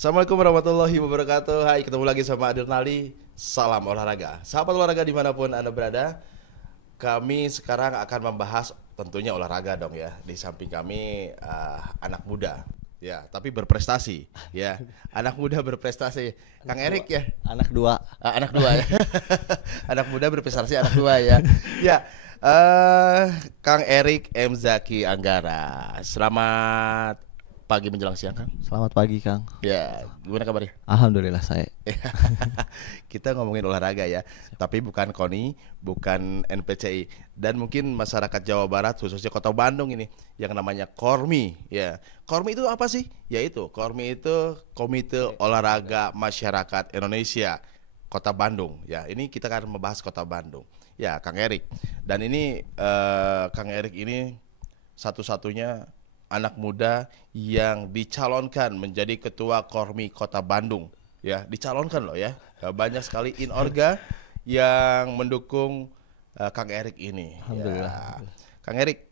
Assalamualaikum warahmatullahi wabarakatuh. Hai, ketemu lagi sama Adernali. Salam olahraga. Sahabat olahraga dimanapun Anda berada, kami sekarang akan membahas tentunya olahraga dong ya. Di samping kami anak muda, ya, tapi berprestasi, ya. Anak muda berprestasi. Kang Erik ya. Anak dua. Anak dua ya. Anak muda berprestasi, anak dua ya. Ya. Kang Erik M. Zaki Anggara. Selamat pagi menjelang siang, Kang. Selamat pagi, Kang. Ya, gimana kabarnya? Alhamdulillah saya. Kita ngomongin olahraga ya, tapi bukan KONI, bukan NPCI, dan mungkin masyarakat Jawa Barat khususnya Kota Bandung ini yang namanya KORMI ya. KORMI itu apa sih? Yaitu KORMI itu Komite Olahraga Masyarakat Indonesia Kota Bandung ya. Ini kita akan membahas Kota Bandung. Ya, Kang Erik. Dan ini Kang Erik ini satu-satunya anak muda yang dicalonkan menjadi ketua KORMI Kota Bandung ya, dicalonkan loh ya. Banyak sekali inorga yang mendukung Kang Erik ini. Alhamdulillah. Ya. Kang Erik,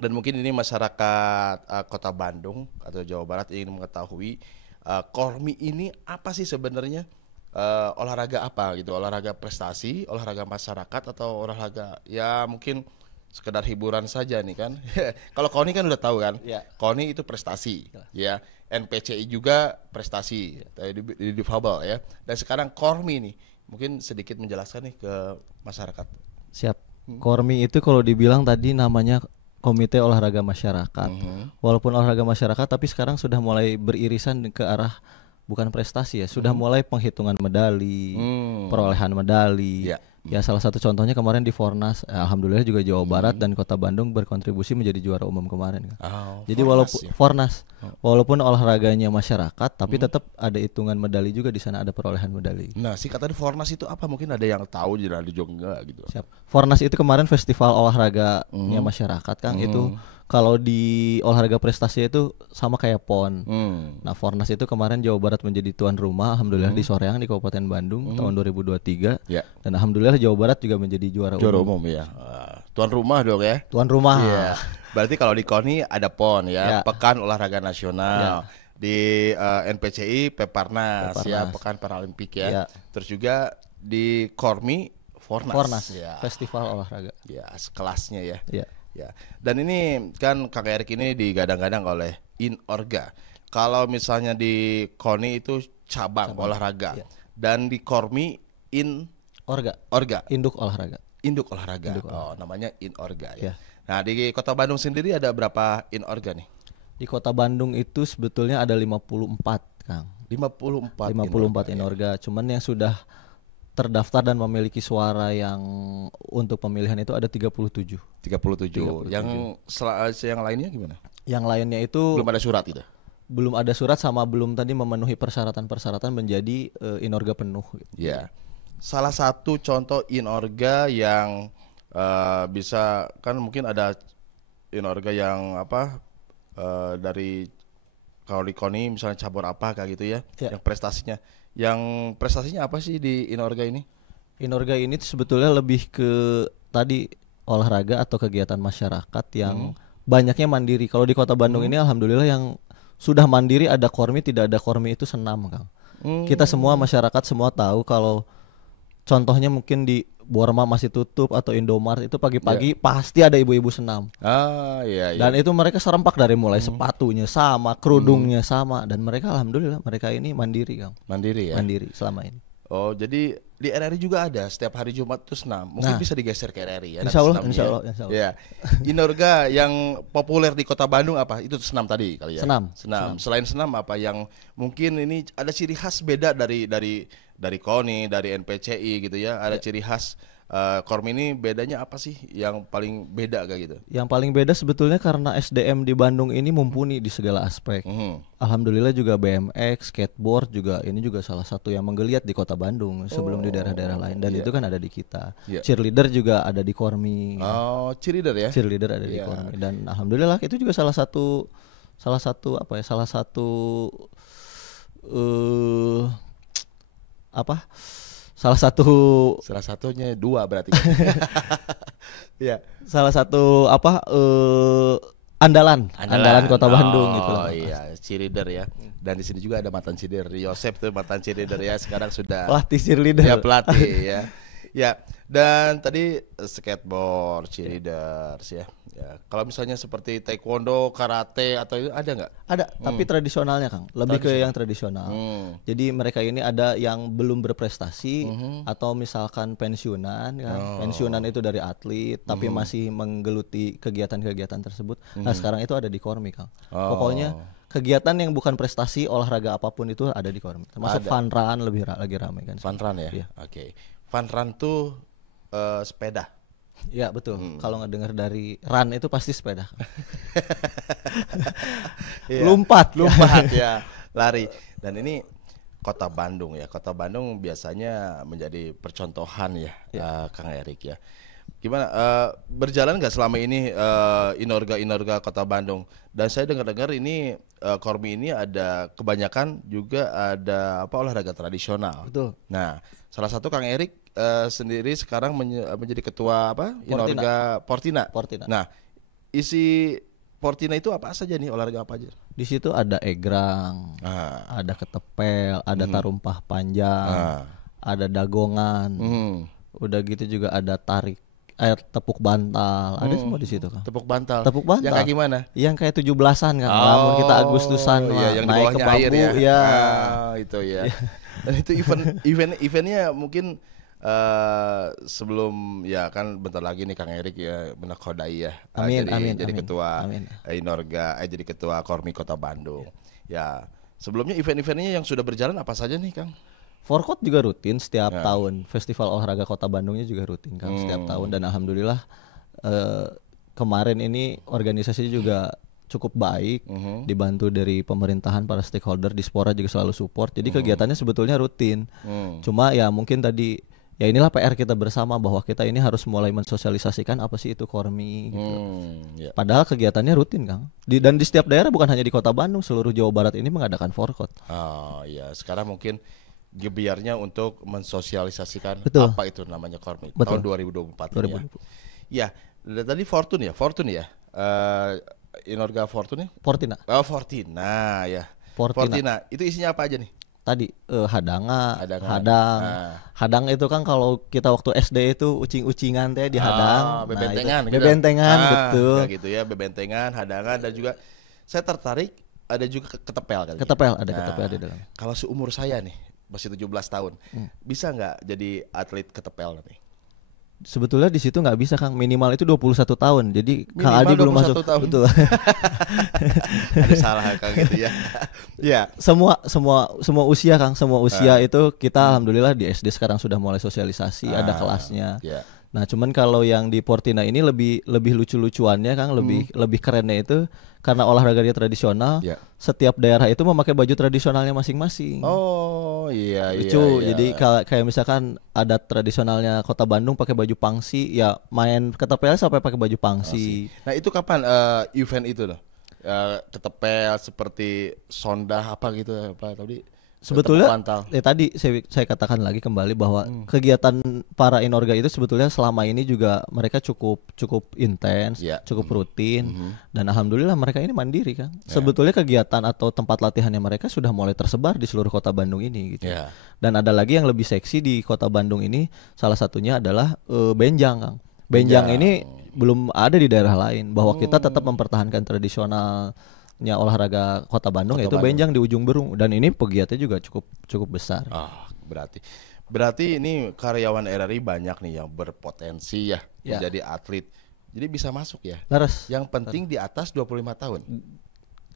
dan mungkin ini masyarakat Kota Bandung atau Jawa Barat ingin mengetahui KORMI ini apa sih sebenarnya? Olahraga apa gitu? Olahraga prestasi, olahraga masyarakat, atau olahraga ya mungkin sekedar hiburan saja nih kan. Kalau KONI kan udah tahu kan, Ya. KONI itu prestasi ya, NPCI juga prestasi di difabel ya, dan sekarang KORMI nih, mungkin sedikit menjelaskan nih ke masyarakat. Siap. KORMI itu kalau dibilang tadi namanya Komite Olahraga Masyarakat. Walaupun olahraga masyarakat, tapi sekarang sudah mulai beririsan ke arah bukan prestasi ya, sudah mulai penghitungan medali, perolehan medali. Ya. Ya, salah satu contohnya kemarin di Fornas, alhamdulillah juga Jawa Barat dan Kota Bandung berkontribusi menjadi juara umum kemarin kan. Jadi walaupun Fornas, walaupun olahraganya masyarakat, tapi tetap ada hitungan medali juga di sana, ada perolehan medali. Nah, singkatan Fornas itu apa? Mungkin ada yang tahu, jadi ada juga enggak gitu. Siap. Fornas itu kemarin festival olahraganya masyarakat, Kang. Itu kalau di olahraga prestasi itu sama kayak PON. Nah, Fornas itu kemarin Jawa Barat menjadi tuan rumah, alhamdulillah di Soreang di Kabupaten Bandung tahun 2023. Ya. Dan alhamdulillah Jawa Barat juga menjadi juara umum. ya. Tuan rumah dong ya. Tuan rumah. Iya. Berarti kalau di KONI ada PON ya, Ya. Pekan Olahraga Nasional. Di NPCI Peparnas ya, Pekan Paralimpik ya. Ya. Terus juga di KORMI Fornas. Fornas. Ya. Festival olahraga. Ya, sekelasnya ya. Ya. Ya. Dan ini kan Kang Erik ini digadang-gadang oleh Inorga. Kalau misalnya di KONI itu cabang olahraga. Ya. Dan di KORMI Orga. Induk olahraga. Induk olahraga. Induk Oh, namanya Inorga ya. Ya. Nah, di Kota Bandung sendiri ada berapa Inorga nih? Di Kota Bandung itu sebetulnya ada 54, Kang. 54 54 Inorga. Cuman yang sudah terdaftar dan memiliki suara yang untuk pemilihan itu ada 37. 37. Yang lainnya gimana? Yang lainnya itu Belum ada surat itu. belum ada surat sama belum tadi memenuhi persyaratan-persyaratan menjadi Inorga penuh gitu. Ya. Salah satu contoh Inorga yang bisa, kan mungkin ada Inorga yang apa dari kalau di KONI misalnya cabur apa kayak gitu ya, Ya. yang prestasinya apa sih di Inorga ini? Inorga ini tuh sebetulnya lebih ke tadi olahraga atau kegiatan masyarakat yang banyaknya mandiri. Kalau di Kota Bandung ini alhamdulillah yang sudah mandiri ada KORMI, tidak ada KORMI itu senam, Kang. Kita semua masyarakat semua tahu kalau contohnya mungkin di Borma masih tutup atau Indomart itu pagi-pagi pasti ada ibu-ibu senam. Ah, iya. Dan itu mereka serempak dari mulai sepatunya sama, kerudungnya sama, dan mereka alhamdulillah mereka ini mandiri, Kang. Mandiri ya. Mandiri selama ini. Oh, jadi di RRI juga ada setiap hari Jumat tuh senam. Mungkin Nah. bisa digeser ke RRI ya. Insya Allah, nanti insya senamnya. Allah, insya Allah. Ya. Inorga yang populer di Kota Bandung apa? Itu senam tadi kali ya. Senam. Selain senam apa yang mungkin ini ada ciri khas beda dari KONI, dari NPCI gitu ya. Ada ciri khas KORMI ini bedanya apa sih yang paling beda kayak gitu? Yang paling beda sebetulnya karena SDM di Bandung ini mumpuni di segala aspek. Alhamdulillah juga BMX, skateboard juga ini juga salah satu yang menggeliat di Kota Bandung sebelum di daerah-daerah lain, dan itu kan ada di kita. Cheerleader juga ada di KORMI. Oh, cheerleader ya? Cheerleader ada di KORMI, dan alhamdulillah itu juga salah satu apa ya? Salah satu Salah satunya dua berarti. ya, salah satu apa andalan Kota Bandung gitu Oh loh. iya, cheerleader ya. Dan di sini juga ada mantan cheerleader. Yosep tuh mantan cheerleader ya. Sekarang sudah Pelatih cheerleader. ya pelatih ya. Ya, dan tadi skateboard, cheerleaders ya. Ya, kalau misalnya seperti taekwondo, karate atau itu ada nggak? Ada, tapi tradisionalnya Kang, lebih ke yang tradisional. Jadi mereka ini ada yang belum berprestasi atau misalkan pensiunan, kan? Pensiunan itu dari atlet, tapi masih menggeluti kegiatan-kegiatan tersebut. Nah sekarang itu ada di Kormi Kang. Pokoknya kegiatan yang bukan prestasi olahraga apapun itu ada di Kormi. Termasuk fun run lagi ramai kan. Fun run ya. Iya. Oke. Fun run tuh sepeda. Ya betul. Kalau nggak dengar dari run itu pasti sepeda. Iya. Lompat ya, lari. Dan ini Kota Bandung ya. Kota Bandung biasanya menjadi percontohan ya, Kang Erik ya. Gimana berjalan nggak selama ini inorga Kota Bandung? Dan saya dengar-dengar ini Kormi ini ada kebanyakan juga ada olahraga tradisional. Betul. Nah, salah satu Kang Erik sendiri sekarang menjadi ketua Inorga Portina. Nah, isi Portina itu apa saja nih, olahraga apa aja? Di situ ada egrang, ada ketepel, ada tarumpah panjang, ada dagongan. Udah gitu juga ada tarik tepuk bantal, ada semua di situ Kang. Tepuk bantal. Yang kayak gimana? Yang kayak 17-an Kang. Namun kita Agustusan yang naik ke bambu air ya. Itu ya. Dan itu eventnya mungkin sebelum ya kan bentar lagi nih Kang Erik ya menakodai ya. Jadi ketua Inorga, jadi ketua Kormi Kota Bandung. Ya, sebelumnya event-eventnya yang sudah berjalan apa saja nih Kang? Forkot juga rutin setiap tahun. Festival olahraga Kota Bandungnya juga rutin Kang setiap tahun, dan alhamdulillah kemarin ini organisasinya juga cukup baik, dibantu dari pemerintahan, para stakeholder, Dispora juga selalu support. Jadi kegiatannya sebetulnya rutin. Cuma ya mungkin tadi ya inilah PR kita bersama, bahwa kita ini harus mulai mensosialisasikan apa sih itu Kormi gitu. Padahal kegiatannya rutin Kang. Dan di setiap daerah, bukan hanya di Kota Bandung, seluruh Jawa Barat ini mengadakan Forkot. Oh iya, sekarang mungkin gebiarnya untuk mensosialisasikan apa itu namanya Kormi tahun 2024 ini ya. Ya, tadi Fortune ya. Inorga Fortune ya? Portina. Oh, Fortina ya. Fortina. Itu isinya apa aja nih? Tadi hadang itu kan kalau kita waktu SD itu ucing-ucingan teh di hadang. Bebentengan. Bebentengan betul. Kayak gitu ya, bebentengan, hadangan, dan juga saya tertarik ada juga ketepel kali. Ketepel di dalam. Kalau seumur saya nih, masih 17 tahun, bisa nggak jadi atlet ketepel nanti? Sebetulnya di situ nggak bisa Kang, minimal itu 21 tahun. Jadi Kang Adi belum masuk. Tahun. Betul. Ada salah Kang gitu ya. Ya. Semua usia Kang, semua usia itu kita alhamdulillah di SD sekarang sudah mulai sosialisasi, ada kelasnya. Nah, cuman kalau yang di Portina ini lebih lucu-lucuannya Kang, lebih kerennya itu karena olahraga dia tradisional. Setiap daerah itu memakai baju tradisionalnya masing-masing. Oh iya. Lucu. Jadi kayak misalkan adat tradisionalnya Kota Bandung pakai baju pangsi, ya main ketepel sampai pakai baju pangsi. Nah, itu kapan event itu loh? Ketepel seperti sondah apa gitu apa tadi? Sebetulnya tadi saya katakan lagi kembali bahwa kegiatan para Inorga itu sebetulnya selama ini juga mereka cukup intens, cukup rutin, dan alhamdulillah mereka ini mandiri Kang. Sebetulnya kegiatan atau tempat latihannya mereka sudah mulai tersebar di seluruh Kota Bandung ini gitu. Dan ada lagi yang lebih seksi di Kota Bandung ini, salah satunya adalah benjang Kang. Benjang ini belum ada di daerah lain, bahwa kita tetap mempertahankan tradisionalnya olahraga Kota Bandung, yaitu benjang di ujung Berung, dan ini pegiatnya juga cukup besar. Berarti ini karyawan RRI banyak nih yang berpotensi ya menjadi atlet. Jadi bisa masuk ya. Yang penting di atas 25 tahun.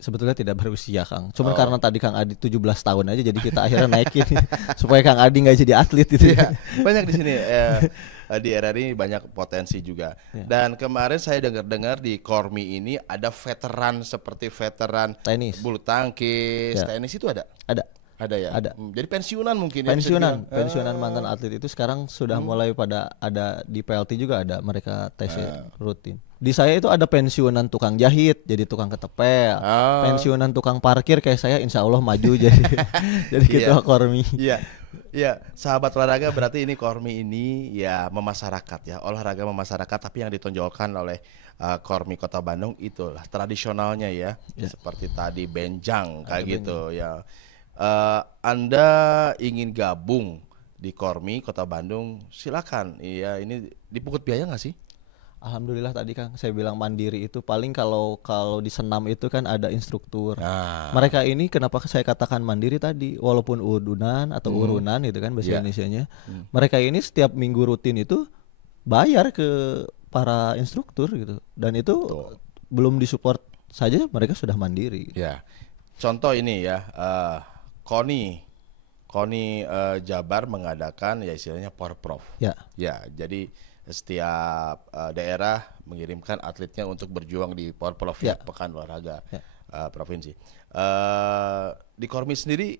Sebetulnya tidak berusia Kang. Cuman karena tadi Kang Adi 17 tahun aja, jadi kita akhirnya naikin supaya Kang Adi nggak jadi atlet gitu. Banyak di sini di RRI banyak potensi juga. Dan kemarin saya dengar di Kormi ini ada veteran seperti veteran tenis, bulu tangkis, tenis itu ada. Ada ya. Ada. Jadi pensiunan mungkin ya, bisa Pensiunan, dibilang. pensiunan mantan atlet itu sekarang sudah mulai pada ada di PLT juga ada mereka tes rutin. Di saya itu ada pensiunan tukang jahit jadi tukang ketepel, pensiunan tukang parkir kayak saya insya Allah maju jadi ketua Kormi. Iya. Iya, sahabat olahraga berarti ini Kormi ini ya memasyarakat ya, olahraga memasyarakat tapi yang ditonjolkan oleh Kormi Kota Bandung itulah tradisionalnya ya. Seperti tadi benjang kayak gitu ya. Anda ingin gabung di Kormi Kota Bandung, silakan. Iya, ini dipungut biaya nggak sih? Alhamdulillah tadi Kang saya bilang mandiri itu paling kalau di senam itu kan ada instruktur. Mereka ini kenapa saya katakan mandiri tadi walaupun urunan atau urunan itu kan bahasa Indonesianya. Mereka ini setiap minggu rutin itu bayar ke para instruktur gitu dan itu belum disupport saja mereka sudah mandiri. Ya. Contoh ini ya, KONI Jabar mengadakan ya istilahnya Porprov. Ya. Ya, jadi setiap daerah mengirimkan atletnya untuk berjuang di Porprov ya, Pekan Olahraga provinsi. Di Kormi sendiri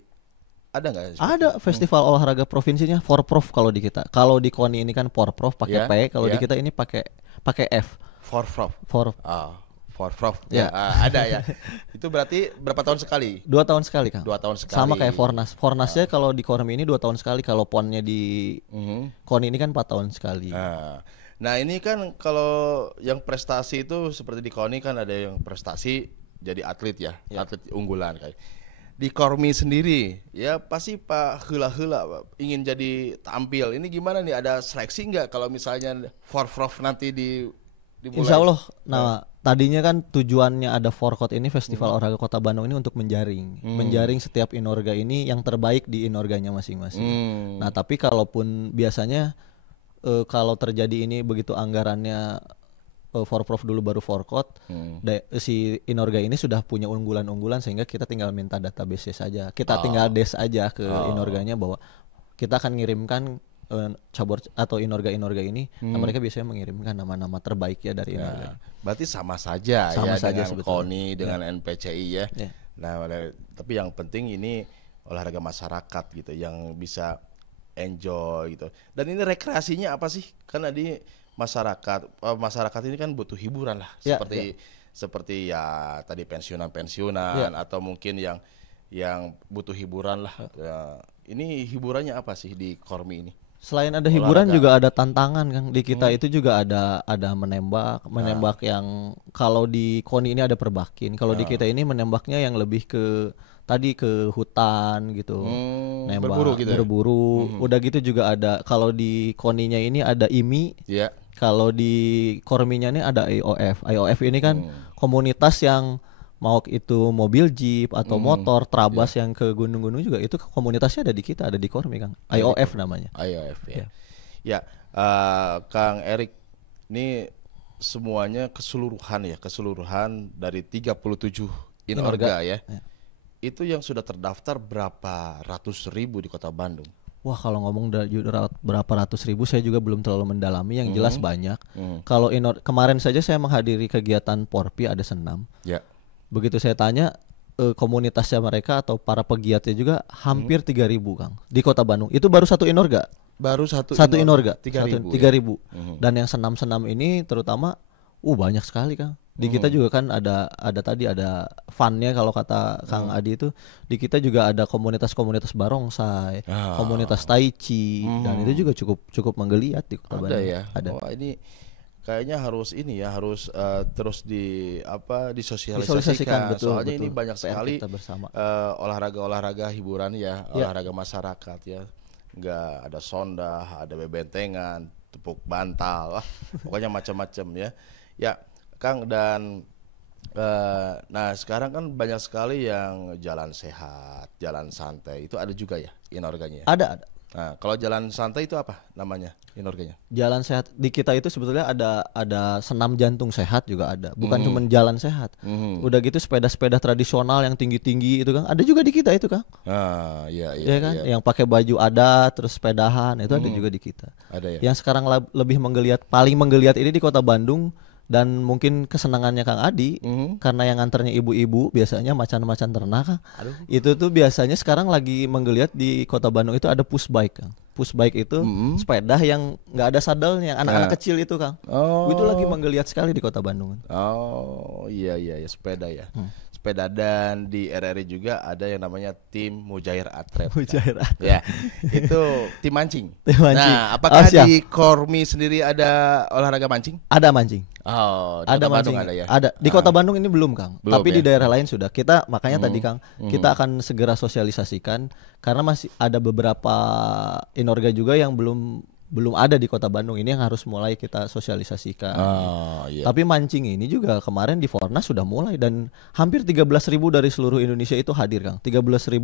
ada nggak? Ada festival olahraga provinsinya Forprov kalau di kita. Kalau di KONI ini kan Porprov pakai P, kalau di kita ini pakai F. Forprov. Forprov. Ya. Ada ya. Itu berarti berapa tahun sekali? 2 tahun sekali Kang. 2 tahun sekali. Sama kayak Fornas. Fornasnya kalau di Kormi ini 2 tahun sekali. Kalau ponnya di KONI ini kan 4 tahun sekali. Nah ini kan kalau yang prestasi itu seperti di KONI kan ada yang prestasi jadi atlet ya, atlet unggulan kayak. Di Kormi sendiri ya pasti Pak hela-hela ingin jadi tampil. Ini gimana nih, ada seleksi nggak kalau misalnya Forprov nanti dimulai? Insya Allah. Nah, tadinya kan tujuannya ada Forkot ini Festival Olahraga Kota Bandung ini untuk menjaring setiap inorga ini yang terbaik di inorganya masing-masing. Nah, tapi kalaupun biasanya kalau terjadi ini begitu anggarannya Forprov dulu baru Forkot, si inorga ini sudah punya unggulan-unggulan sehingga kita tinggal minta database saja. Kita tinggal des aja ke inorganya bahwa kita akan ngirimkan cabur atau inorga-inorga ini, nah mereka biasanya mengirimkan nama-nama terbaik ya dari inorga. Berarti sama saja Sama ya saja dengan sebetulnya. KONI dengan NPCI ya. Ya. Nah, tapi yang penting ini olahraga masyarakat gitu yang bisa enjoy gitu. Dan ini rekreasinya apa sih? Karena di masyarakat ini kan butuh hiburan lah, Ya, seperti ya tadi pensiunan atau mungkin yang butuh hiburan lah. Ya, ini hiburannya apa sih di Kormi ini? Selain ada hiburan juga ada tantangan Kang. Di kita itu juga ada menembak yang kalau di KONI ini ada perbakin. Kalau di kita ini menembaknya yang lebih ke tadi ke hutan gitu. Nembak, berburu gitu ya? berburu. Udah gitu juga ada kalau di KONI-nya ini ada IMI. Ya. Kalau di Korminya ini ada IOF. IOF ini kan komunitas yang mau itu mobil jeep atau motor trabas yang ke gunung-gunung juga itu komunitasnya ada di kita, ada di Kormi Kang. IOF namanya. IOF ya. Ya, Kang Erik, ini semuanya keseluruhan dari 37 inorga ya. Itu yang sudah terdaftar berapa ratus ribu di Kota Bandung? Wah, kalau ngomong berapa ratus ribu saya juga belum terlalu mendalami, yang jelas banyak. Kalau kemarin saja saya menghadiri kegiatan Porpi ada senam. Ya. Begitu saya tanya komunitasnya mereka atau para pegiatnya juga hampir 3.000 Kang di Kota Bandung. Itu baru satu inorga. Baru satu inorga 3.000. 3.000. Dan yang senam-senam ini terutama banyak sekali Kang. Di kita juga kan ada funnya kalau kata Kang Adi itu. Di kita juga ada komunitas-komunitas barongsai, komunitas tai chi dan itu juga cukup menggeliat di Kota Bandung. Ya. Ada. Oh, ini kayaknya harus terus disosialisasikan. Betul, Soalnya betul. ini banyak PR sekali kita bersama. olahraga hiburan ya, olahraga masyarakat ya. Enggak ada sonda, ada bebentengan, tepuk bantal, pokoknya macam-macam ya. Ya, Kang, dan nah sekarang kan banyak sekali yang jalan sehat, jalan santai. Itu ada juga ya inorganya? Ada. Nah, kalau jalan santai itu apa namanya inorganya? Jalan sehat di kita itu sebetulnya ada senam jantung sehat juga ada, bukan cuma jalan sehat. Udah gitu sepeda-sepeda tradisional yang tinggi-tinggi itu Kang, ada juga di kita itu Kang. Iya Kan, yang pakai baju adat terus sepedahan itu ada juga di kita. Ada ya. Yang sekarang lebih paling menggeliat ini di Kota Bandung Dan mungkin kesenangannya Kang Adi karena yang nganternya ibu-ibu biasanya macan-macan ternak Kang. Aduh. Itu tuh biasanya sekarang lagi menggeliat di Kota Bandung itu ada push bike Kang. Push bike itu sepeda yang nggak ada sadelnya, anak-anak kecil itu Kang. Oh. Itu lagi menggeliat sekali di Kota Bandung. Oh iya sepeda ya. Sepeda, dan di RRI juga ada yang namanya tim Mujair Atrep. Mujair Atrep. Ya, itu tim mancing. Tim mancing. Nah, apakah siap. di Kormi sendiri ada olahraga mancing? Ada mancing. Oh, di ada Kota Bandung mancing. ada ya? Ada. Di Kota Bandung ini belum Kang. Belum, Tapi ya? di daerah lain sudah. Kita makanya tadi Kang, kita akan segera sosialisasikan karena masih ada beberapa inorga juga yang belum ada di Kota Bandung. Ini yang harus mulai kita sosialisasikan. Oh, iya. Tapi mancing ini juga kemarin di Fornas sudah mulai dan hampir 13.000 dari seluruh Indonesia itu hadir Kang. 13.000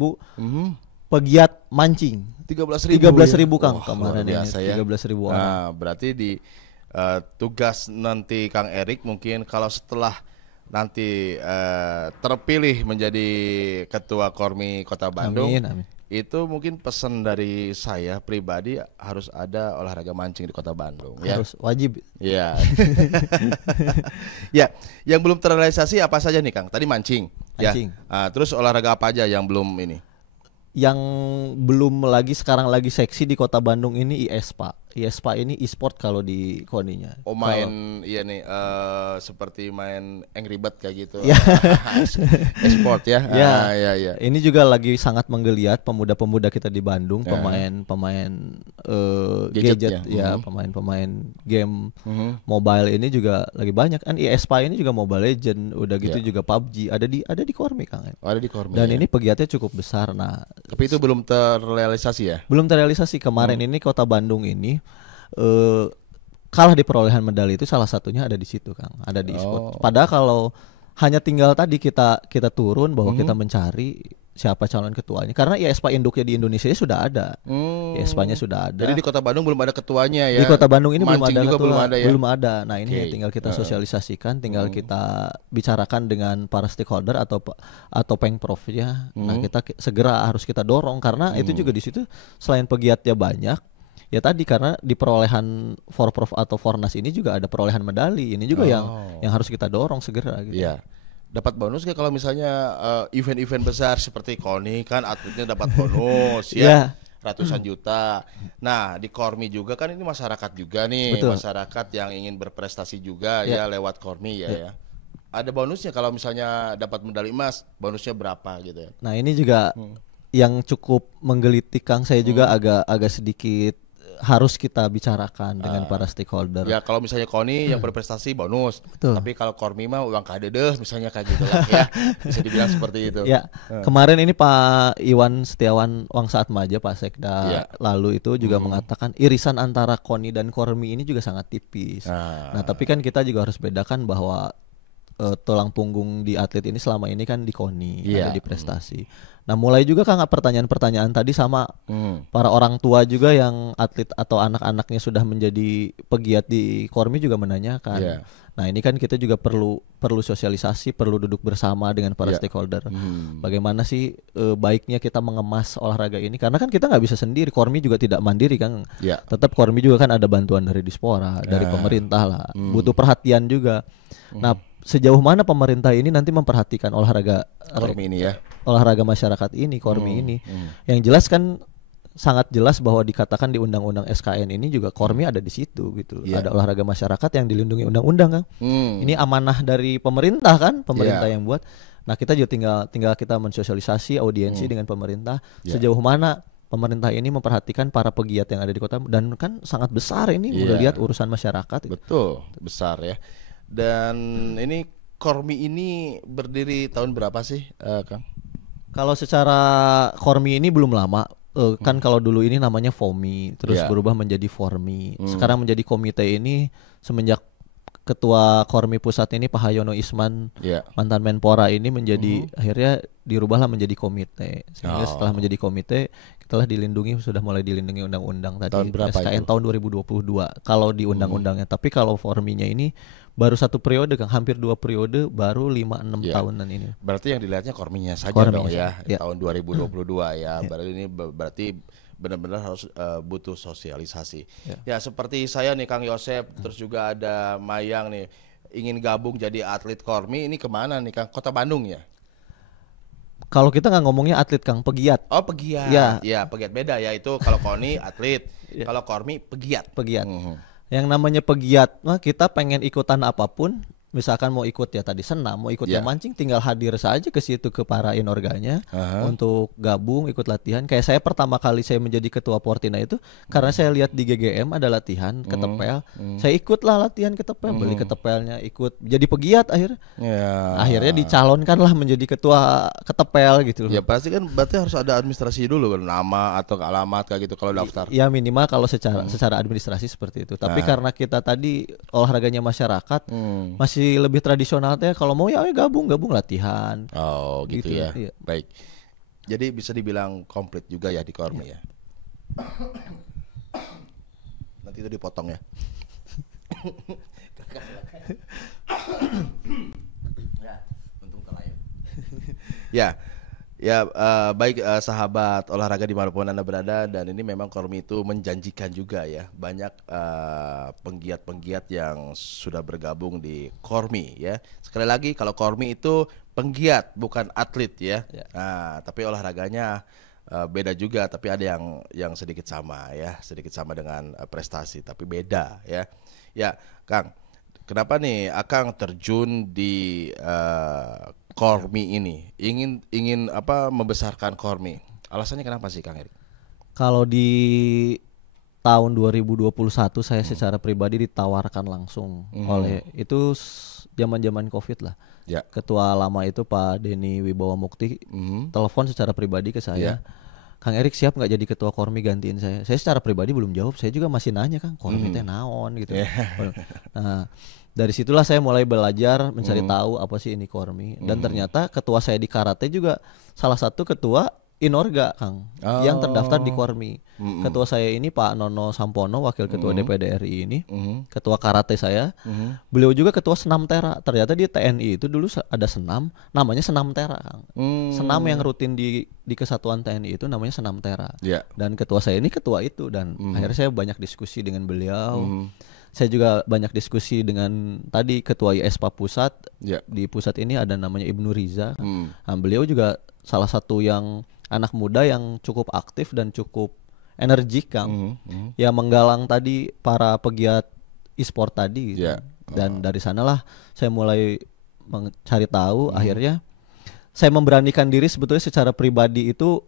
pegiat mancing. 13.000 Kang Wah, kemarin luar biasa ini. ya. 13.000 orang. Nah, berarti di tugas nanti Kang Erik mungkin kalau setelah nanti terpilih menjadi ketua Kormi Kota Bandung. Amin. Itu mungkin pesan dari saya pribadi harus ada olahraga mancing di Kota Bandung ya. Harus wajib. Iya. Ya, yang belum terrealisasi apa saja nih Kang? Tadi mancing. Mancing. Ya. Terus olahraga apa aja yang belum ini? Yang belum lagi sekarang lagi seksi di Kota Bandung ini IESPA. IESPA ini e-sport kalau di Koninya. Oh main iya nih seperti main Angry Bird kayak gitu. Ya. E-sport ya. Ya. Ini juga lagi sangat menggeliat pemuda-pemuda kita di Bandung, pemain gadget ya, pemain-pemain game mobile ini juga lagi banyak. Kan IESPA ini juga Mobile Legend, udah gitu juga PUBG ada di Kormi Kang. Oh, ada di Kormi. Dan ini pegiatnya cukup besar. Nah, tapi itu belum terrealisasi ya? Belum terrealisasi. Kemarin ini Kota Bandung ini kalah di perolehan medali itu salah satunya ada di situ Kang, ada di e-sport. Padahal kalau hanya tinggal tadi kita turun bahwa kita mencari siapa calon ketuanya, karena IESPA induknya di Indonesia sudah ada, IESPA-nya sudah ada. Jadi di Kota Bandung belum ada ketuanya ya? Di Kota Bandung ini belum ada juga ketua, belum ada ya? Nah ini tinggal kita sosialisasikan, tinggal kita bicarakan dengan para stakeholder atau pengprov ya. Nah kita segera harus kita dorong karena itu juga di situ selain pegiatnya banyak. Ya tadi karena di perolehan Forprov atau Fornas ini juga ada perolehan medali. Ini juga yang harus kita dorong segera gitu. Iya. Dapat bonus nggak kalau misalnya event-event besar seperti KONI kan atletnya dapat bonus ya. Ratusan juta. Nah, di Kormi juga kan ini masyarakat juga nih, Betul. masyarakat yang ingin berprestasi juga ya lewat Kormi ya. Ada bonusnya kalau misalnya dapat medali emas, bonusnya berapa gitu ya. Nah, ini juga yang cukup menggelitik Kang, saya juga agak sedikit harus kita bicarakan dengan para stakeholder. Ya kalau misalnya KONI yang berprestasi bonus, Betul. tapi kalau Kormi mah uang kadedeh misalnya kayak gitu lah ya, bisa dibilang seperti itu. Ya, kemarin ini Pak Iwan Setiawan Wangsaatmaja Pak Sekda lalu itu juga mengatakan irisan antara KONI dan Kormi ini juga sangat tipis. Nah, tapi kan kita juga harus bedakan bahwa tulang punggung di atlet ini selama ini kan di KONI, ada di prestasi. Nah mulai juga Kang pertanyaan-pertanyaan tadi sama para orang tua juga yang atlet atau anak-anaknya sudah menjadi pegiat di Kormi juga menanyakan. Nah ini kan kita juga perlu sosialisasi, perlu duduk bersama dengan para stakeholder. Bagaimana sih baiknya kita mengemas olahraga ini? Karena kan kita nggak bisa sendiri. Kormi juga tidak mandiri Kang. Tetap Kormi juga kan ada bantuan dari Dispora, dari pemerintah lah. Butuh perhatian juga. Nah sejauh mana pemerintah ini nanti memperhatikan olahraga Kormi ini ya? Olahraga masyarakat ini, Kormi ini. Yang jelas kan sangat jelas bahwa dikatakan di Undang-Undang SKN ini juga Kormi ada di situ gitu. Ada olahraga masyarakat yang dilindungi undang-undang Kang. Ini amanah dari pemerintah kan, pemerintah yang buat. Nah, kita juga tinggal kita mensosialisasi audiensi dengan pemerintah sejauh mana pemerintah ini memperhatikan para pegiat yang ada di kota, dan kan sangat besar ini udah lihat urusan masyarakat. Betul, besar ya. Dan ini Kormi ini berdiri tahun berapa sih, Kang? Kalau secara Kormi ini belum lama. Kan kalau dulu ini namanya FOMI, terus berubah menjadi Formi. Sekarang menjadi komite ini semenjak Ketua Kormi Pusat ini Pak Hayono Isman, mantan Menpora ini menjadi akhirnya dirubahlah menjadi komite. Sehingga setelah menjadi komite, kita sudah mulai dilindungi undang-undang tadi. Tahun berapa SKN itu? tahun 2022 kalau di undang-undangnya. Tapi kalau Forminya ini baru 1 periode Kang, hampir 2 periode, baru 5-6 tahunan ini. Berarti yang dilihatnya Korminya saja Korminya dong ya, saja. tahun 2022 ya. Berarti ini berarti benar-benar harus butuh sosialisasi. Ya seperti saya nih Kang Yosep, terus juga ada Mayang nih. ingin gabung jadi atlet Kormi ini kemana nih Kang? Kota Bandung ya? Kalau kita nggak ngomongnya atlet Kang, pegiat. Oh pegiat, Ya, ya pegiat beda ya itu kalau Koni atlet, Ya. kalau Kormi pegiat. pegiat. Mhm. Yang namanya pegiat, mah kita pengen ikutan apapun, misalkan mau ikut ya tadi senam, mau ikut Ya. yang mancing, tinggal hadir saja ke situ ke para inorganya Aha. untuk gabung ikut latihan. Kayak saya pertama kali saya menjadi ketua Portina itu karena saya lihat di GGM ada latihan ketepel, saya ikutlah latihan ketepel, beli ketepelnya, ikut jadi pegiat akhirnya. Ya. Akhirnya dicalonkanlah menjadi ketua ketepel gitu Ya loh. pasti kan berarti harus ada administrasi dulu kan, nama atau alamat kayak gitu kalau daftar. Ya minimal kalau secara administrasi seperti itu. Tapi karena kita tadi olahraganya masyarakat masih lebih tradisional teh, kalau mau ya ayo gabung latihan. Oh gitu, Gitu, ya. iya. Baik. Jadi bisa dibilang komplit juga ya di Kormi ya. Nanti itu dipotong ya. Ya, untung terlayan. Ya, ya baik sahabat olahraga dimanapun Anda berada, dan ini memang Kormi itu menjanjikan juga ya. Banyak penggiat-penggiat yang sudah bergabung di Kormi ya. Sekali lagi kalau Kormi itu penggiat bukan atlet ya. Ya. Nah, tapi olahraganya beda juga, tapi ada yang sedikit sama ya, sedikit sama dengan prestasi tapi beda ya. Ya, Kang. Kenapa nih Akang terjun di Kormi ini? Ingin apa membesarkan Kormi? Alasannya kenapa sih Kang Erik? Kalau di tahun 2021 saya secara pribadi ditawarkan langsung oleh itu zaman-zaman Covid lah. Ya. Ketua lama itu Pak Denny Wibawa Mukti telepon secara pribadi ke saya. Ya. Kang Erik siap nggak jadi ketua Kormi gantiin saya? Saya secara pribadi belum jawab. Saya juga masih nanya Kang, Kormi teh naon gitu. Nah, dari situlah saya mulai belajar mencari tahu apa sih ini Kormi. Dan ternyata ketua saya di karate juga salah satu ketua Inorga Kang yang terdaftar di Kormi. Ketua saya ini Pak Nono Sampono, wakil ketua DPD RI ini, ketua karate saya. Beliau juga ketua senam tera. Ternyata di TNI itu dulu ada senam, namanya senam tera Kang. Senam yang rutin di kesatuan TNI itu namanya senam tera. Ya. Dan ketua saya ini ketua itu, dan akhirnya saya banyak diskusi dengan beliau. Saya juga banyak diskusi dengan tadi ketua ISPA pusat. Ya. Di pusat ini ada namanya Ibnu Riza. Nah, beliau juga salah satu yang anak muda yang cukup aktif dan cukup energik Kang. Ya menggalang tadi para pegiat e-sport tadi gitu. Ya. Dan dari sanalah saya mulai mencari tahu. Akhirnya saya memberanikan diri sebetulnya secara pribadi itu,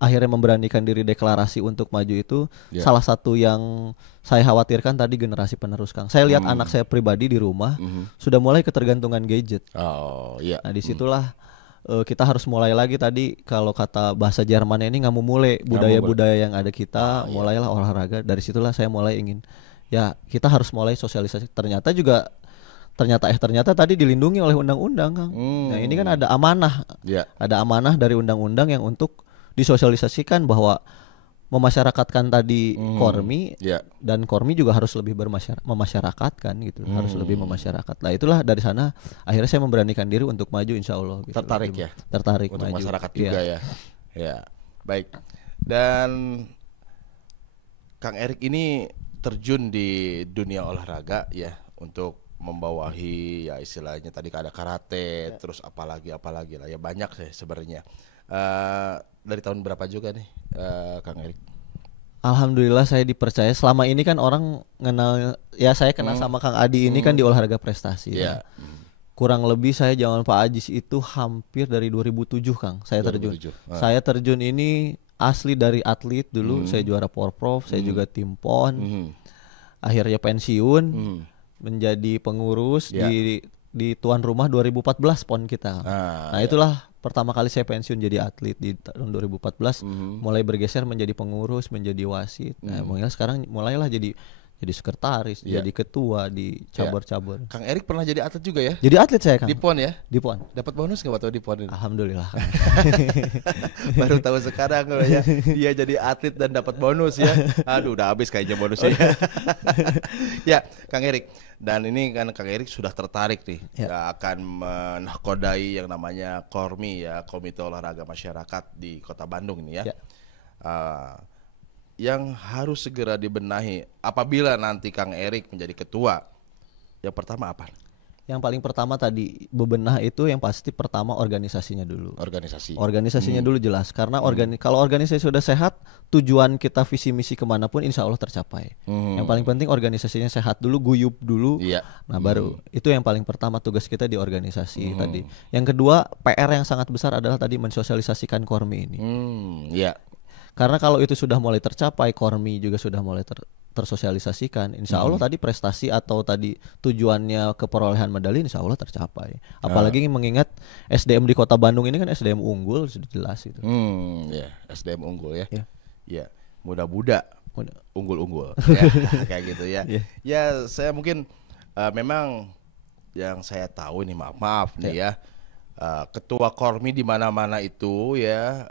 akhirnya memberanikan diri deklarasi untuk maju itu. Salah satu yang saya khawatirkan tadi generasi penerus Kang. Saya lihat anak saya pribadi di rumah sudah mulai ketergantungan gadget. Oh iya. Nah disitulah kita harus mulai lagi tadi, kalau kata bahasa Jerman ini ngamu mulai budaya-budaya yang ada kita, mulailah olahraga. Dari situlah saya mulai ingin, ya kita harus mulai sosialisasi. Ternyata tadi dilindungi oleh undang-undang Kang. Nah ini kan ada amanah, ada amanah dari undang-undang yang untuk disosialisasikan bahwa memasyarakatkan tadi Kormi, dan Kormi juga harus lebih memasyarakatkan gitu, harus lebih memasyarakat. Nah itulah dari sana akhirnya saya memberanikan diri untuk maju, insya Allah. Gitu. Tertarik ya? Tertarik untuk maju. masyarakat juga ya. Ya, baik. Dan Kang Erik ini terjun di dunia olahraga ya, untuk membawahi ya istilahnya tadi ada karate, terus apalagi lah ya, banyak sih sebenarnya. Dari tahun berapa juga nih Kang Erik? Alhamdulillah saya dipercaya. Selama ini kan orang kenal, ya saya kenal sama Kang Adi ini kan di olahraga prestasi. Ya. Kurang lebih saya zaman Pak Ajis itu hampir dari 2007 Kang saya terjun. 2007. Saya terjun ini asli dari atlet dulu. Saya juara Porprov, saya juga tim PON. Akhirnya pensiun, menjadi pengurus di tuan rumah 2014 PON kita. Nah itulah pertama kali saya pensiun jadi atlet di tahun 2014, mulai bergeser menjadi pengurus, menjadi wasit. Nah, mulai sekarang mulailah jadi sekretaris, jadi ketua di cabur-cabur. Kang Erik pernah jadi atlet juga ya? Jadi atlet saya Kang. Di PON ya? Di PON. Dapat bonus nggak waktu di PON ini? Alhamdulillah. Baru tahu sekarang ya, dia jadi atlet dan dapat bonus ya. Aduh, udah habis kayaknya bonusnya. Ya, Kang Erik. Dan ini kan Kang Erik sudah tertarik nih, akan menahkodai yang namanya Kormi ya, Komite Olahraga Masyarakat di Kota Bandung ini ya. Yang harus segera dibenahi apabila nanti Kang Erik menjadi ketua. Yang pertama apa? Yang paling pertama tadi bebenah itu yang pasti pertama organisasinya dulu. Organisasi. Organisasinya dulu jelas karena kalau organisasi sudah sehat, tujuan kita visi misi kemanapun insya Allah tercapai. Yang paling penting organisasinya sehat dulu, guyup dulu. Iya. Nah baru itu yang paling pertama tugas kita di organisasi tadi. Yang kedua PR yang sangat besar adalah tadi mensosialisasikan Kormi ini. Iya. Karena kalau itu sudah mulai tercapai, Kormi juga sudah mulai tersosialisasikan, insya Allah tadi prestasi atau tadi tujuannya ke perolehan medali insya Allah tercapai. Apalagi mengingat SDM di Kota Bandung ini kan SDM unggul sudah jelas itu. Ya, SDM unggul ya. Ya. Ya, muda-muda, unggul-unggul ya, kayak gitu ya. Ya, saya mungkin memang yang saya tahu ini maaf nih ya. Ketua Kormi di mana-mana itu ya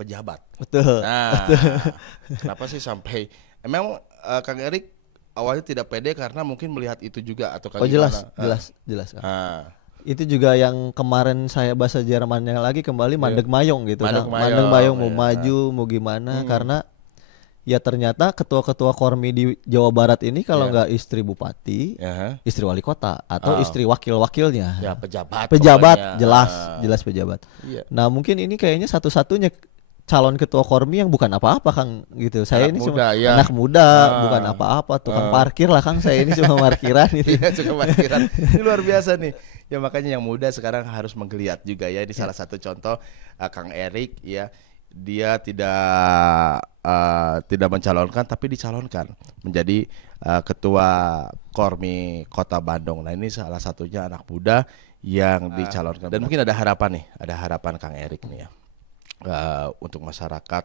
pejabat. Betul. Nah, kenapa sih sampai emang Kang Erik awalnya tidak pede karena mungkin melihat itu juga atau kayak jelas. Itu juga yang kemarin saya bahasa Jermannya lagi kembali mandek mayong gitu. Mandek mayong mau maju mau gimana karena ya ternyata ketua-ketua Kormi di Jawa Barat ini kalau nggak istri bupati, istri wali kota atau istri wakil-wakilnya. Ya pejabat jelas pejabat. Nah mungkin ini kayaknya satu-satunya calon ketua Kormi yang bukan apa-apa Kang gitu. Saya ini cuma anak muda, bukan apa-apa, tukang parkir lah Kang. Saya ini cuma parkiran gitu. Iya, cuma parkiran. Ini luar biasa nih. Ya makanya yang muda sekarang harus menggeliat juga ya. Di salah satu contoh Kang Erik ya, dia tidak mencalonkan tapi dicalonkan menjadi ketua Kormi Kota Bandung. Nah, ini salah satunya anak muda yang dicalonkan. Dan mungkin ada harapan Kang Erik nih ya. Untuk masyarakat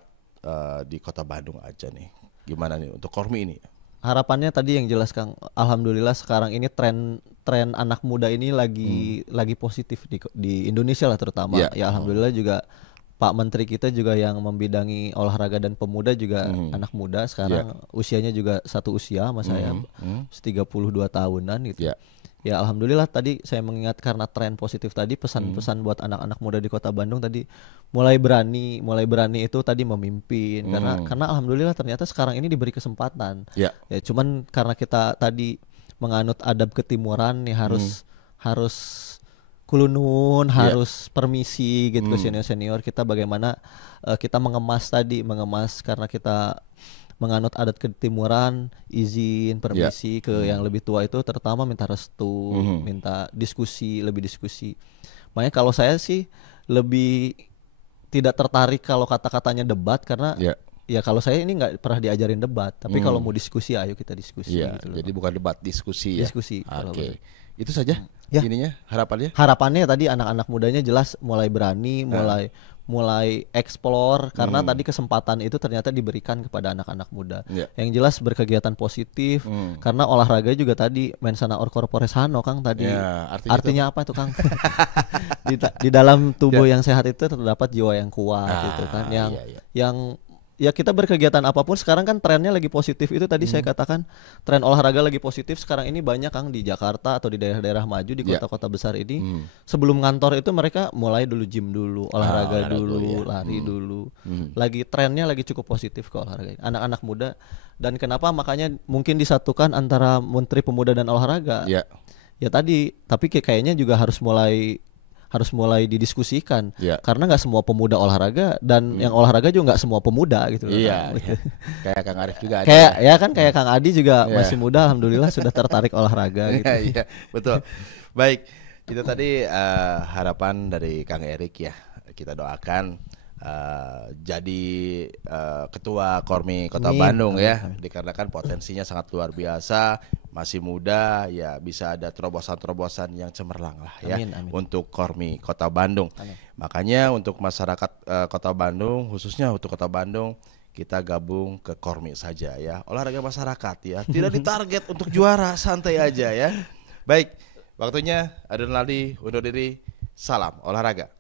di Kota Bandung aja nih, gimana nih untuk Kormi ini? Harapannya tadi yang jelas Kang, alhamdulillah sekarang ini tren anak muda ini lagi positif di Indonesia lah terutama. Ya alhamdulillah juga Pak Menteri kita juga yang membidangi olahraga dan pemuda juga anak muda sekarang usianya juga satu usia sama saya 32 tahunan gitu. Ya alhamdulillah tadi saya mengingat karena tren positif tadi pesan-pesan buat anak-anak muda di Kota Bandung tadi mulai berani itu tadi memimpin karena alhamdulillah ternyata sekarang ini diberi kesempatan. Ya cuman karena kita tadi menganut adab ketimuran nih harus kulunun, harus permisi gitu ke senior-senior kita bagaimana kita mengemas karena kita menganut adat ketimuran, izin, permisi ke yang lebih tua itu terutama minta restu, minta lebih diskusi. Makanya kalau saya sih lebih tidak tertarik kalau kata-katanya debat karena ya kalau saya ini nggak pernah diajarin debat, tapi kalau mau diskusi ayo kita diskusi gitu loh. Jadi bukan debat, diskusi ya. Oke. Itu saja ininya harapannya. Harapannya tadi anak-anak mudanya jelas mulai berani, mulai explore karena tadi kesempatan itu ternyata diberikan kepada anak-anak muda. Yang jelas berkegiatan positif karena olahraga juga tadi mensana or corpore sano Kang tadi. Artinya apa itu Kang? di dalam tubuh yang sehat itu terdapat jiwa yang kuat gitu kan yang ya kita berkegiatan apapun sekarang kan trennya lagi positif itu tadi saya katakan tren olahraga lagi positif sekarang ini banyak Kang di Jakarta atau di daerah-daerah maju di kota-kota besar ini sebelum ngantor itu mereka mulai dulu gym dulu olahraga dulu lari dulu lagi trennya lagi cukup positif ke olahraga anak-anak muda dan kenapa makanya mungkin disatukan antara Menteri Pemuda dan Olahraga ya tadi tapi kayaknya juga harus mulai didiskusikan karena nggak semua pemuda olahraga dan yang olahraga juga nggak semua pemuda gitu loh. Kayak Kang Arif juga ada kayak Kang Adi juga masih muda alhamdulillah sudah tertarik olahraga gitu. Betul. Baik, itu tadi harapan dari Kang Erik ya, kita doakan jadi ketua Kormi Kota Bandung ya, dikarenakan potensinya sangat luar biasa, masih muda ya, bisa ada terobosan-terobosan yang cemerlang lah ya. Amin. Untuk Kormi Kota Bandung. Amin. Makanya untuk masyarakat Kota Bandung, khususnya untuk Kota Bandung, kita gabung ke Kormi saja ya, olahraga masyarakat ya, tidak ditarget untuk juara, santai aja ya. Baik, waktunya Adrenaldi undur diri, salam olahraga.